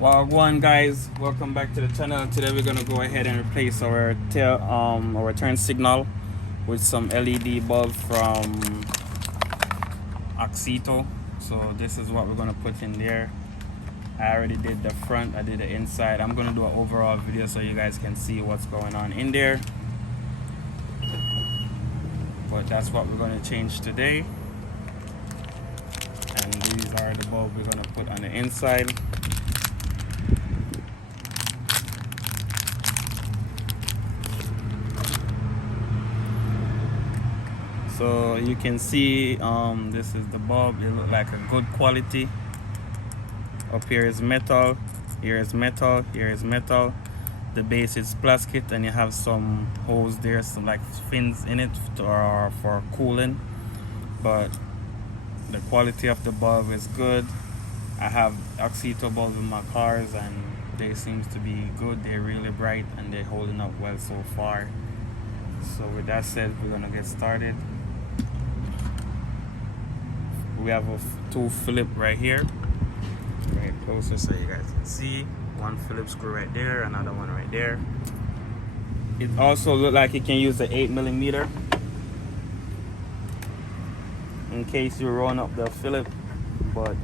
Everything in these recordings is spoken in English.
Well, one guys, welcome back to the channel. Today we're gonna go ahead and replace our our turn signal with some LED bulb from Oxito. So this is what we're gonna put in there. I already did the front, I did the inside. I'm gonna do an overall video so you guys can see what's going on in there. But that's what we're gonna change today. And these are the bulbs we're gonna put on the inside. So you can see this is the bulb. It looks like a good quality. Up here is metal, here is metal, here is metal. The base is plastic, and you have some holes there, some like fins in it for cooling. But the quality of the bulb is good. I have Oxito bulbs in my cars and they seem to be good. They're really bright and they're holding up well so far. So with that said, we're gonna get started. We have a two Phillips right here. Bring it closer so you guys can see. One Phillips screw right there, another one right there. It also looks like you can use the 8mm in case you run up the Phillips, but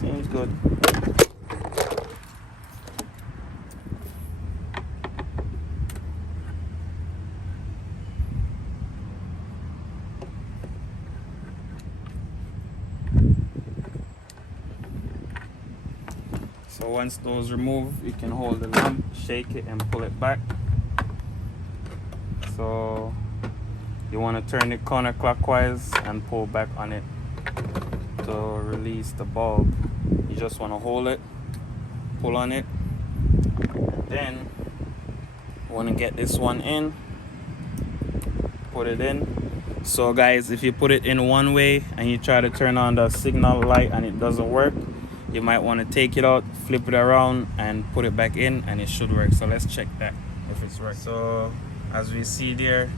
seems good. So once those remove, you can hold the lamp, shake it and pull it back. So you want to turn it counterclockwise and pull back on it to release the bulb. You just want to hold it, pull on it, and then you want to get this one in, put it in. So guys, if you put it in one way and you try to turn on the signal light and it doesn't work, you might want to take it out, flip it around and put it back in, and it should work. So let's check that if it's working. So as we see there,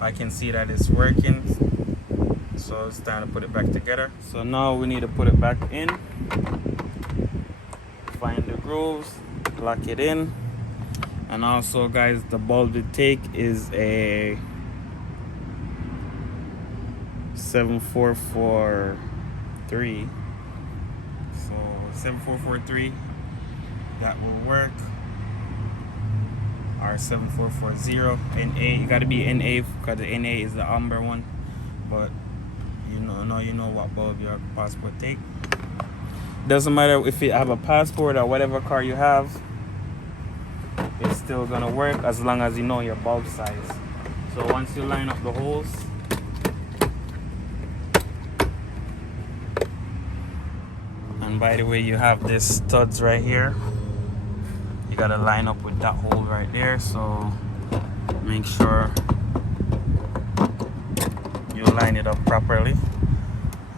I can see that it's working. So it's time to put it back together. So now we need to put it back in. Find the grooves, lock it in. And also guys, the bulb we take is a 7443. So 7443, that will work. Or 7440 NA. You gotta be NA because the NA is the amber one. But now you know what bulb your passport take. Doesn't matter if you have a passport or whatever car you have, it's still gonna work as long as you know your bulb size. So once you line up the holes, and by the way, you have this studs right here. You gotta line up with that hole right there. So make sure you line it up properly.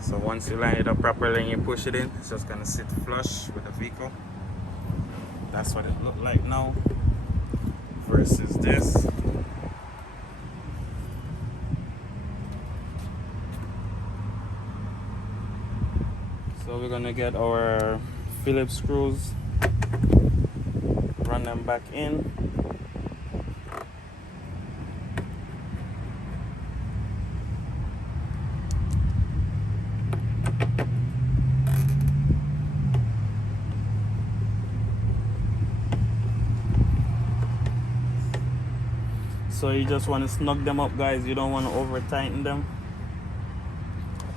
So once you line it up properly and you push it in, it's just gonna sit flush with the vehicle. That's what it looked like now versus this. So we're gonna get our Phillips screws, run them back in. So you just want to snug them up guys, you don't want to over tighten them.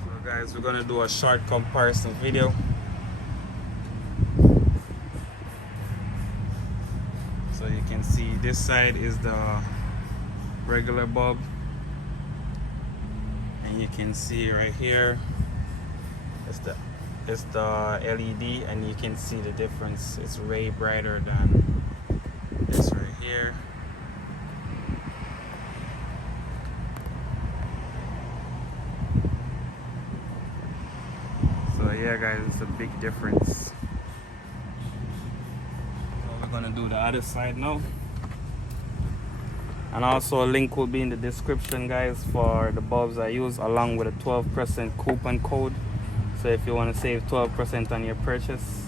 So guys, we're gonna do a short comparison video. So you can see this side is the regular bulb, and you can see right here it's the LED, and you can see the difference. It's way brighter than this right here. So yeah guys, it's a big difference. So we're gonna do the other side now. And also a link will be in the description guys for the bulbs I use, along with a 12% coupon code. So So if you want to save 12% on your purchase,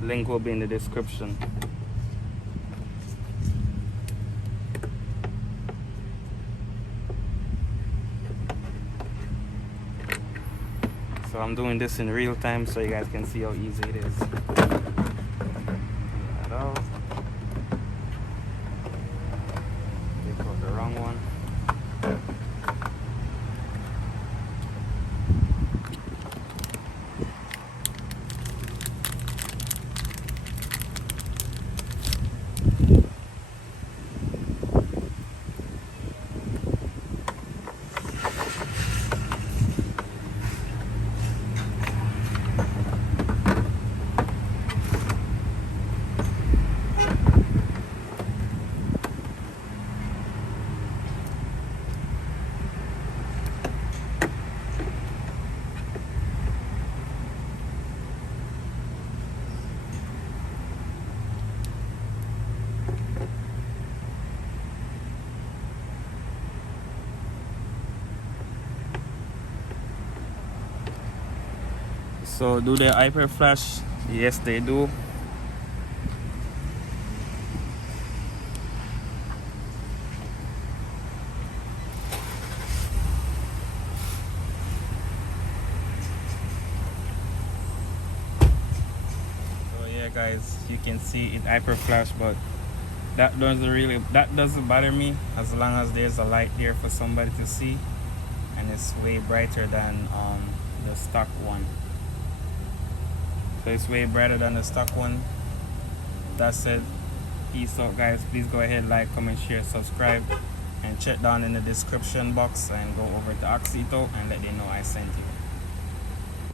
link will be in the description. So I'm doing this in real time so you guys can see how easy it is. That out. Take out the wrong one. So do they hyper flash? Yes, they do. So yeah guys, you can see it hyper flash, but that doesn't bother me as long as there's a light there for somebody to see, and it's way brighter than the stock one. So it's way brighter than the stock one. That said, peace out guys. Please go ahead, like, comment, share, subscribe, and check down in the description box and go over to Oxito and let them know I sent you.